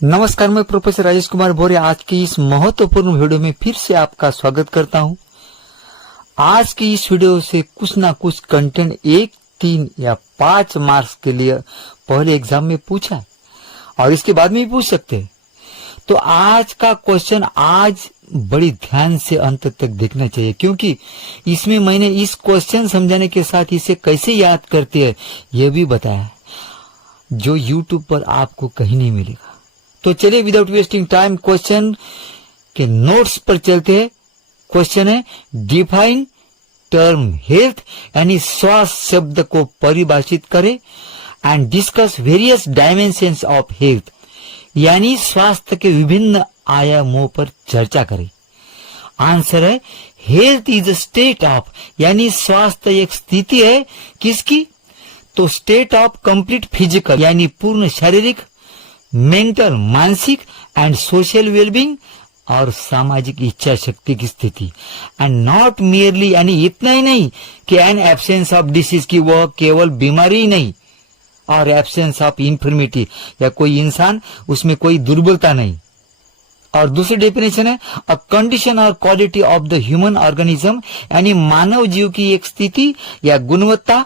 नमस्कार, मैं प्रोफेसर राजेश कुमार भोरे आज की इस महत्वपूर्ण वीडियो में फिर से आपका स्वागत करता हूं। आज की इस वीडियो से कुछ ना कुछ कंटेंट 1, 3 या 5 मार्क्स के लिए पहले एग्जाम में पूछा है और इसके बाद में भी पूछ सकते हैं। तो आज का क्वेश्चन आज बड़ी ध्यान से अंत तक देखना चाहिए, क्योंकि इसमें मैंने इस क्वेश्चन समझाने के साथ इसे कैसे याद करते हैं यह भी बताया है, जो यूट्यूब पर आपको कहीं नहीं मिलेगा। तो चलिए विदाउट वेस्टिंग टाइम क्वेश्चन के नोट्स पर चलते हैं। क्वेश्चन है, डिफाइन टर्म हेल्थ यानी स्वास्थ्य शब्द को परिभाषित करें and discuss various dimensions of health यानी स्वास्थ्य के विभिन्न आयामों पर चर्चा करें। आंसर है, health is a state of यानी स्वास्थ्य एक स्थिति है किसकी, तो स्टेट ऑफ कंप्लीट फिजिकल यानी पूर्ण शारीरिक, मेंटल मानसिक एंड सोशल वेलबींग और सामाजिक इच्छा शक्ति की स्थिति, एंड नॉट मियरली यानी इतना ही नहीं कि एन एब्सेंस ऑफ डिसीज की वह केवल बीमारी ही नहीं और एब्सेंस ऑफ इंफर्मिटी या कोई इंसान उसमें कोई दुर्बलता नहीं। और दूसरी डेफिनेशन है, अ कंडीशन और quality of the human organism यानी मानव जीव की एक स्थिति या गुणवत्ता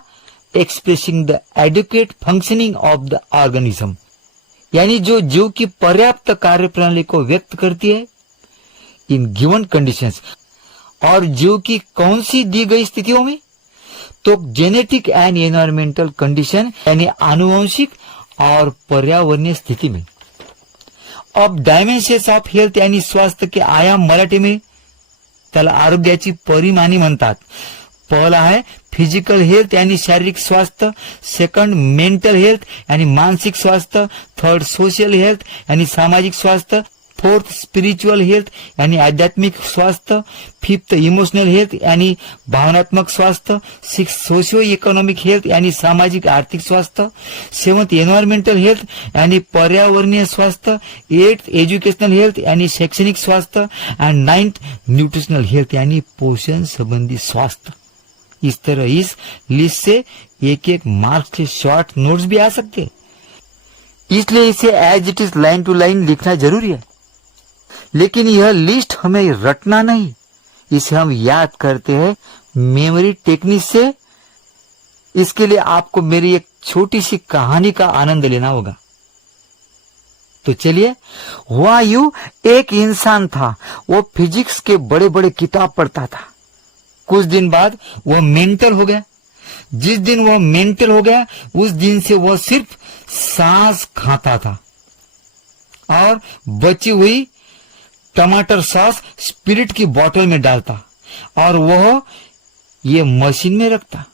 expressing the educate functioning of the organism यानी जो जीव की पर्याप्त कार्यप्रणाली को व्यक्त करती है इन गिवन कंडीशंस। और जीव की कौन सी दी गई स्थितियों में, तो जेनेटिक एंड एनवायरमेंटल कंडीशन यानी आनुवंशिक और पर्यावरणीय स्थिति में। अब डायमेन्शन्स ऑफ हेल्थ यानी स्वास्थ्य के आयाम मराठी में त्याला आरोग्याची परिमाणी म्हणतात। पहला है फिजिकल हेल्थ यानी शारीरिक स्वास्थ्य, सेकंड मेंटल हेल्थ यानी मानसिक स्वास्थ्य, थर्ड सोशल हेल्थ यानी सामाजिक स्वास्थ्य, फोर्थ स्पिरिचुअल हेल्थ यानी आध्यात्मिक स्वास्थ्य, फिफ्थ इमोशनल हेल्थ यानी भावनात्मक स्वास्थ्य, सिक्स सोशियो इकोनॉमिक हेल्थ यानी सामाजिक आर्थिक स्वास्थ्य, सेवंथ एनवायरमेंटल हेल्थ यानी पर्यावरणीय स्वास्थ्य, एट्थ एजुकेशनल हेल्थ यानी शैक्षणिक स्वास्थ्य एंड नाइन्थ न्यूट्रिशनल हेल्थ यानी पोषण संबंधी स्वास्थ्य। इस तरह इस लिस्ट से एक एक मार्क्स के शॉर्ट नोट्स भी आ सकते हैं, इसलिए इसे as it is line to line लिखना जरूरी है। लेकिन यह लिस्ट हमें रटना नहीं, इसे हम याद करते हैं मेमोरी टेक्निक से। इसके लिए आपको मेरी एक छोटी सी कहानी का आनंद लेना होगा। तो चलिए, हुआ यूं, एक इंसान था, वो फिजिक्स के बड़े बड़े किताब पढ़ता था। कुछ दिन बाद वह मेंटल हो गया। जिस दिन वह मेंटल हो गया उस दिन से वह सिर्फ सांस खाता था और बची हुई टमाटर सॉस स्पिरिट की बोतल में डालता और वह ये मशीन में रखता,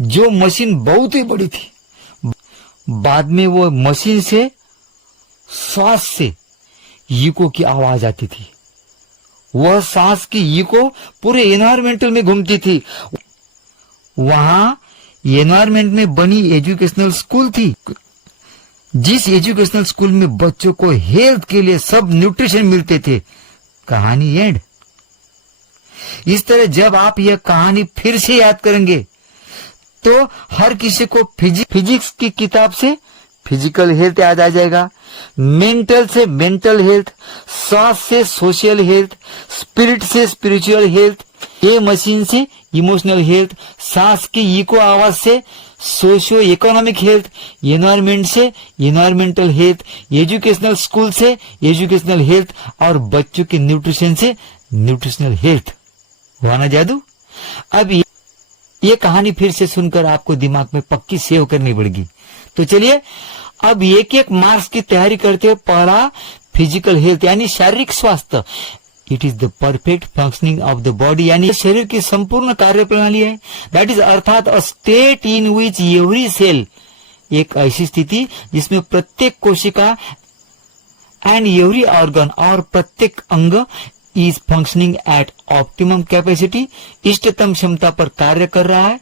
जो मशीन बहुत ही बड़ी थी। बाद में वो मशीन से सांस से ईको की आवाज आती थी। वह सांस की ईको पूरे एनवायरमेंटल में घूमती थी। वहां एनवायरमेंट में बनी एजुकेशनल स्कूल थी, जिस एजुकेशनल स्कूल में बच्चों को हेल्थ के लिए सब न्यूट्रिशन मिलते थे। कहानी एंड। इस तरह जब आप यह कहानी फिर से याद करेंगे तो हर किसी को फिजिक्स की किताब से फिजिकल हेल्थ याद आ जाएगा, मेंटल से मेंटल हेल्थ, सांस से सोशल हेल्थ, स्पिरिट से स्पिरिचुअल हेल्थ, ये मशीन से इमोशनल हेल्थ, सांस की इको आवाज से सोशियो इकोनॉमिक हेल्थ, एनवायरमेंट से एनवायरमेंटल हेल्थ, एजुकेशनल स्कूल से एजुकेशनल हेल्थ और बच्चों के न्यूट्रिशन से न्यूट्रिशनल हेल्थ। हुआ ना जादू। अब ये कहानी फिर से सुनकर आपको दिमाग में पक्की सेव करनी पड़ेगी। तो चलिए, अब एक एक मार्क्स की तैयारी करते हैं। पहला, फिजिकल हेल्थ यानी शारीरिक स्वास्थ्य। It is the perfect functioning of the body यानी शरीर की संपूर्ण कार्यप्रणाली है। दैट इज अर्थात a state in which every cell, एक ऐसी स्थिति जिसमें प्रत्येक कोशिका एंड एवरी ऑर्गन और प्रत्येक अंग is functioning at optimum capacity, इष्टतम क्षमता पर कार्य कर रहा है,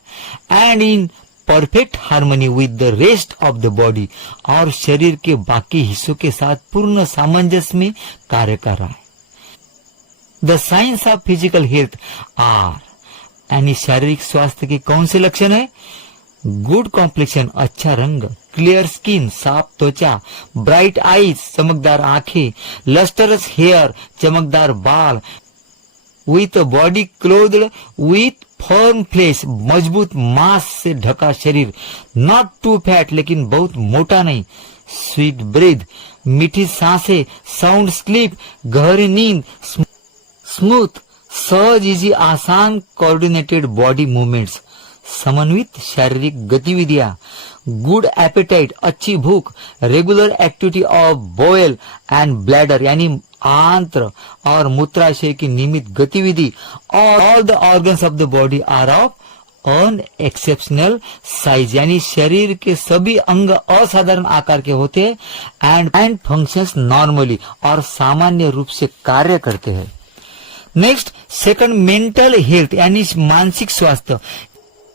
and in perfect harmony with the rest of the body, और शरीर के बाकी हिस्सों के साथ पूर्ण सामंजस्य में कार्य कर रहा है। The science of physical health are यानी शारीरिक स्वास्थ्य के कौन से लक्षण है, गुड कॉम्प्लेक्शन, अच्छा रंग, क्लियर स्किन, साफ त्वचा, ब्राइट आईज, चमकदार आंखें, लस्टरस हेयर, चमकदार बाल, with body clothed with firm flesh, मजबूत मांस से ढका शरीर, नॉट टू फैट लेकिन बहुत मोटा नहीं, स्वीट ब्रीथ, मीठी सांसें, साउंड स्लीप, गहरी नींद, स्मूथ, सहज इजी आसान कोऑर्डिनेटेड बॉडी मूवमेंट्स, समन्वित शारीरिक गतिविधियां, गुड एपेटाइट, अच्छी भूख, regular activity of bowel and bladder यानी आंत्र और मूत्राशय की नियमित गतिविधि, all the organs of the body are of unexceptional size यानी शरीर के सभी अंग असाधारण आकार के होते हैं एंड फंक्शंस नॉर्मली और सामान्य रूप से कार्य करते हैं। नेक्स्ट, सेकंड, मेंटल हेल्थ यानी मानसिक स्वास्थ्य।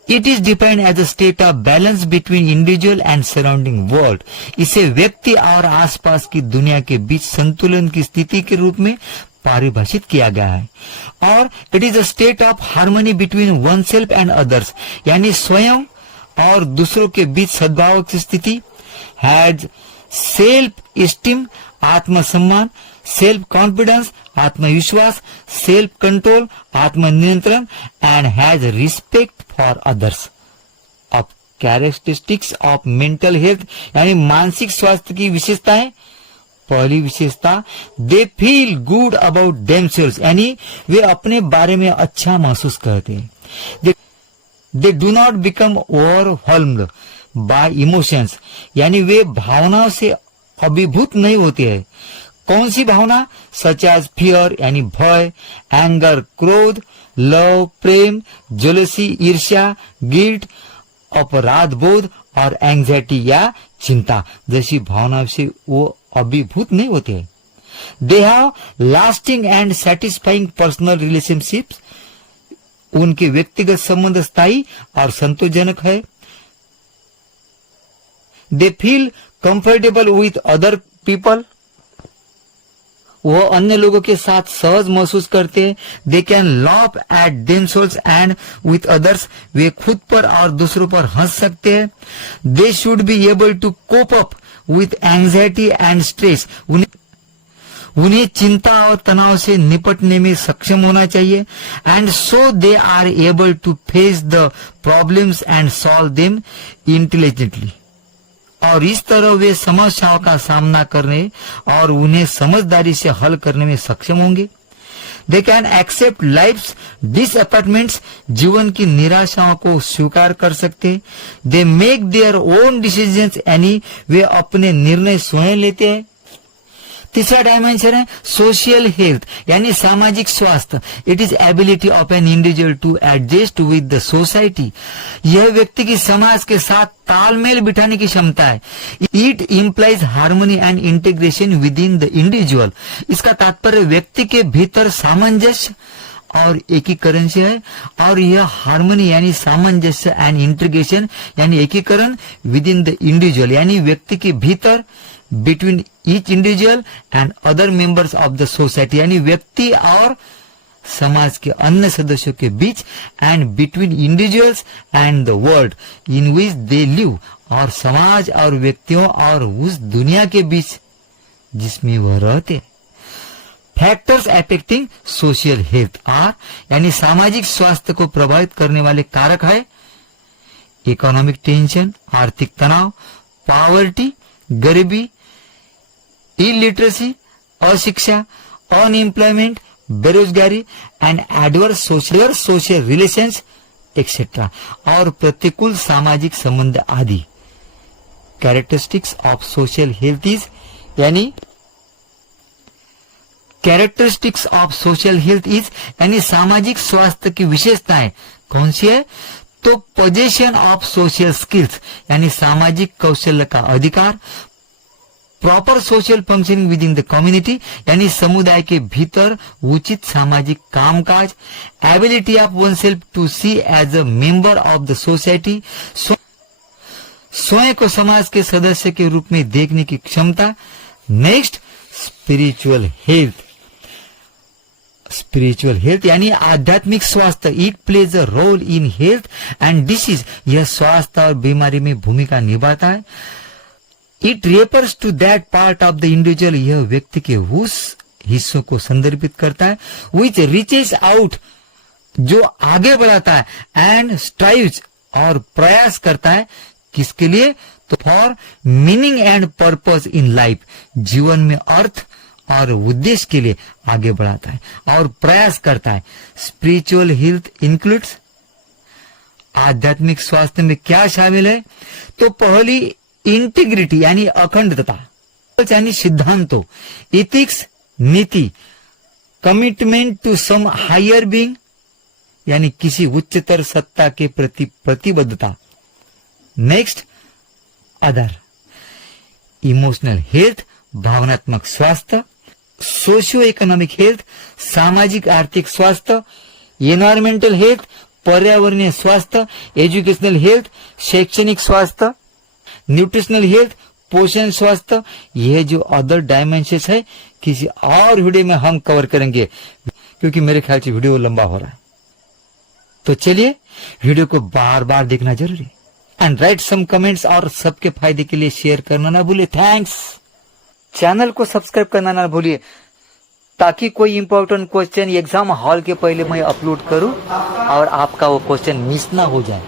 It is defined as a state of balance between individual and surrounding world. इसे व्यक्ति और आसपास की दुनिया के बीच संतुलन की स्थिति के रूप में परिभाषित किया गया है। और it is a state of harmony between oneself and others यानी स्वयं और दूसरों के बीच सद्भाव की स्थिति। हैज सेल्फ एस्टीम, आत्मसम्मान, सेल्फ कॉन्फिडेंस, आत्मविश्वास, सेल्फ कंट्रोल, आत्मनियंत्रण and has respect for others. अब कैरेक्टरिस्टिक्स ऑफ मेंटल हेल्थ यानी मानसिक स्वास्थ्य की विशेषताएं। पहली विशेषता, they feel good about themselves यानी वे अपने बारे में अच्छा महसूस करते हैं। They do not become overwhelmed bye emotions यानी वे भावनाओं से अभिभूत नहीं होते हैं। कौन सी भावना? सच एज फियर यानी भय, एंगर क्रोध, लव प्रेम, जेलसी ईर्ष्या, गिल्ट अपराध बोध और एंजाइटी या चिंता जैसी भावनाओं से वो अभिभूत नहीं होते। They have lasting and satisfying personal relationships उनके व्यक्तिगत संबंध स्थायी और संतोषजनक है। They feel comfortable with other people वो अन्य लोगों के साथ सहज महसूस करते हैं। They can laugh at themselves and with others वे खुद पर और दूसरों पर हंस सकते हैं। They should be able to cope up with anxiety and stress उन्हें चिंता और तनाव से निपटने में सक्षम होना चाहिए। And so they are able to face the problems and solve them intelligently और इस तरह वे समस्याओं का सामना करने और उन्हें समझदारी से हल करने में सक्षम होंगे। They can accept life's disappointments जीवन की निराशाओं को स्वीकार कर सकते। They make their own decisions यानी वे अपने निर्णय स्वयं लेते हैं। तीसरा डायमेंशन है सोशल हेल्थ यानी सामाजिक स्वास्थ्य। It is ability of an individual to adjust with the society यह व्यक्ति की समाज के साथ तालमेल बिठाने की क्षमता है। It implies harmony and integration with in the individual इसका तात्पर्य व्यक्ति के भीतर सामंजस्य और एकीकरण से है और यह हार्मनी यानी सामंजस्य एंड इंटीग्रेशन यानी एकीकरण विद इन द इंडिविजुअल यानी व्यक्ति के भीतर between each individual and other members of the society यानी व्यक्ति और समाज के अन्य सदस्यों के बीच and between individuals and the world in which they live और समाज और व्यक्तियों और उस दुनिया के बीच जिसमें वह रहते हैं। Factors affecting social health are यानी सामाजिक स्वास्थ्य को प्रभावित करने वाले कारक है इकोनॉमिक टेंशन आर्थिक तनाव, पॉवर्टी गरीबी, इलिटरेसी अशिक्षा, अनएम्प्लॉयमेंट बेरोजगारी and adverse social relations etcetera और प्रतिकूल सामाजिक संबंध आदि। Characteristics of social health is यानी characteristics of social health is यानी सामाजिक स्वास्थ्य की विशेषताएं कौन सी है? तो पोजेशन ऑफ सोशल स्किल्स यानी सामाजिक कौशल्य का अधिकार, proper social functioning within the community यानी समुदाय के भीतर उचित सामाजिक कामकाज, ability of oneself to see as a member of the society स्वयं को समाज के सदस्य के रूप में देखने की क्षमता। Next, spiritual health spiritual health यानी आध्यात्मिक स्वास्थ्य, it plays a role in health and disease, यह स्वास्थ्य और बीमारी में भूमिका निभाता है। It refers to that part of the individual, यह व्यक्ति के उस हिस्सों को संदर्भित करता है, विच रीचेस आउट, जो आगे बढ़ाता है, एंड स्ट्राइव्स, और प्रयास करता है, किसके लिए? तो for meaning and purpose in life, जीवन में अर्थ और उद्देश्य के लिए आगे बढ़ाता है और प्रयास करता है। स्पिरिचुअल हेल्थ इंक्लूड्स, आध्यात्मिक स्वास्थ्य में क्या शामिल है? तो पहली इंटीग्रिटी यानी अखंडता, यानी सिद्धांतों, इथिक्स नीति, commitment to some higher being यानी किसी उच्चतर सत्ता के प्रति प्रतिबद्धता। नेक्स्ट अदर, इमोशनल हेल्थ भावनात्मक स्वास्थ्य, सोशियो इकोनॉमिक हेल्थ सामाजिक आर्थिक स्वास्थ्य, एनवायरमेंटल हेल्थ पर्यावरणीय स्वास्थ्य, एजुकेशनल हेल्थ शैक्षणिक स्वास्थ्य, न्यूट्रिशनल हेल्थ पोषण स्वास्थ्य। यह जो अदर डायमेंशंस है किसी और वीडियो में हम कवर करेंगे, क्योंकि मेरे ख्याल से वीडियो लंबा हो रहा है। तो चलिए वीडियो को बार बार देखना जरूरी, एंड राइट सम कमेंट्स, और सबके फायदे के लिए शेयर करना ना भूलिए। थैंक्स। चैनल को सब्सक्राइब करना ना भूलिए, ताकि कोई इंपॉर्टेंट क्वेश्चन एग्जाम हॉल के पहले मैं अपलोड करूं और आपका वो क्वेश्चन मिस ना हो जाए।